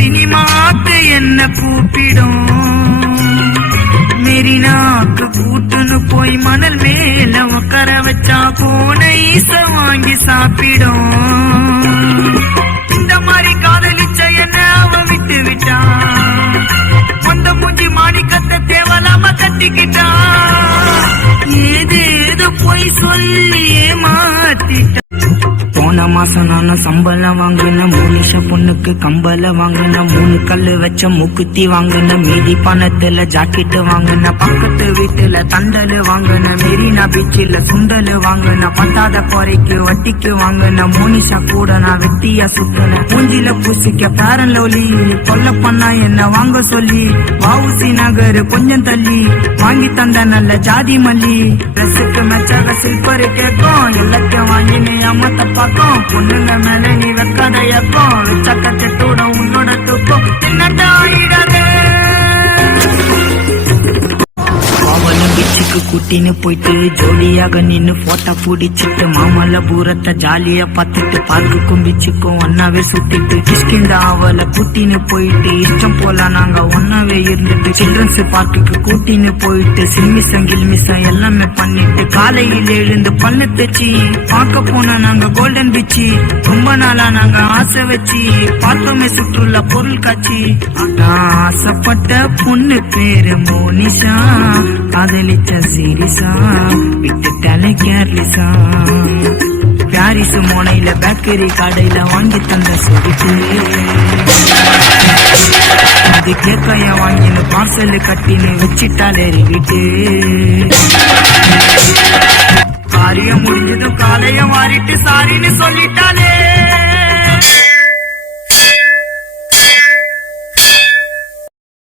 சினிமாக்கு என்ன கூப்பிடும், மெரினாக்கு கூட்டுன்னு போய் மணல் மேல உட்கார வச்சா போன ஈச வாங்கி சாப்பிடும். இந்த மாதிரி காதலிச்ச என்ன அவ விட்டு விட்டான், சொந்த மூஞ்சி மாணிக்கத்தை தேவலாம கட்டிக்கிட்டான். ஏதேதோ போய் சொல்லி ஏமாத்திட்டான். போன மாசம் நானும் சம்பளம் வாங்கின, 3 பொண்ணுக்கு கம்பளம் வாங்கின, 3 கல்லு வச்ச மூக்குத்தி வாங்கின, மீதி பணத்துல ஜாக்கெட் வாங்கின, பக்கத்து வீட்டுல தண்டல் வாங்கின, மெரினா பீச்சில் சுண்டல் வாங்கின, பத்தாத குறைக்கு வட்டிக்கு வாங்கின, மோனிஷா கூட நான் வெட்டியா சுத்தின, மூஞ்சில பூசிக்க பேரன் லோலி கொல்ல பண்ணா என்ன வாங்க சொல்லி, வாவுசி நகர் கொஞ்சம் தள்ளி வாங்கி தந்த நல்ல ஜாதி மல்லி, ட்ரெஸ்ஸுக்கு மெச்சாக சில்பரு கேட்கும், எல்லாத்தையும் வாங்கினே அம்மத்த பாக்கும், பொண்ணுங்க மேல நீ வைக்காத எப்பம், வச்சக்க செட்டோட உன்னோட தூக்கம் என்னடாயிடாதே. பீச்சுக்கு கூட்டின்னு போயிட்டு ஜோலியாக நின்னு போட்டோ பிடிச்சிட்டு, மாமல்லபுரத்தை ஜாலியா பார்த்துட்டு, பார்க்குக்கும் பீச்சுக்கும் ஒன்னாவே சுத்திட்டு, கிஷ்கிந்தா அவளை கூட்டின்னு போயிட்டு, இஷ்டம் போல நாங்க ஒன்னாவே இருந்துட்டு, சில்ட்ரன்ஸ் பார்க்குக்கு கூட்டின்னு போயிட்டு, சில்மிசம் கில்மிசம் எல்லாமே பண்ணிட்டு, காலையில் எழுந்து பல்லு தேச்சி பார்க்க போன நாங்க கோல்டன் பீச்சு, ரொம்ப நாளா நாங்க ஆசை வச்சு பார்த்தோமே சுற்றுலா பொருள் காட்சி. ஆசைப்பட்ட பொண்ணு பேரு மோனிஷா, காதலிச்ச சீரிசா விட்டுட்டாலே கேர்லிசா, பாரிஸ் மோனையில பேக்கரி கடையில வாங்கி தந்த சொடிச்சு, அது கேக்கைய வாங்கின பார்சல் கட்டின்னு வச்சிட்டாலே வீட்டு, காரியம் முடிஞ்சதும் காலைய மாறிட்டு சாரின்னு சொல்லிட்டாலே.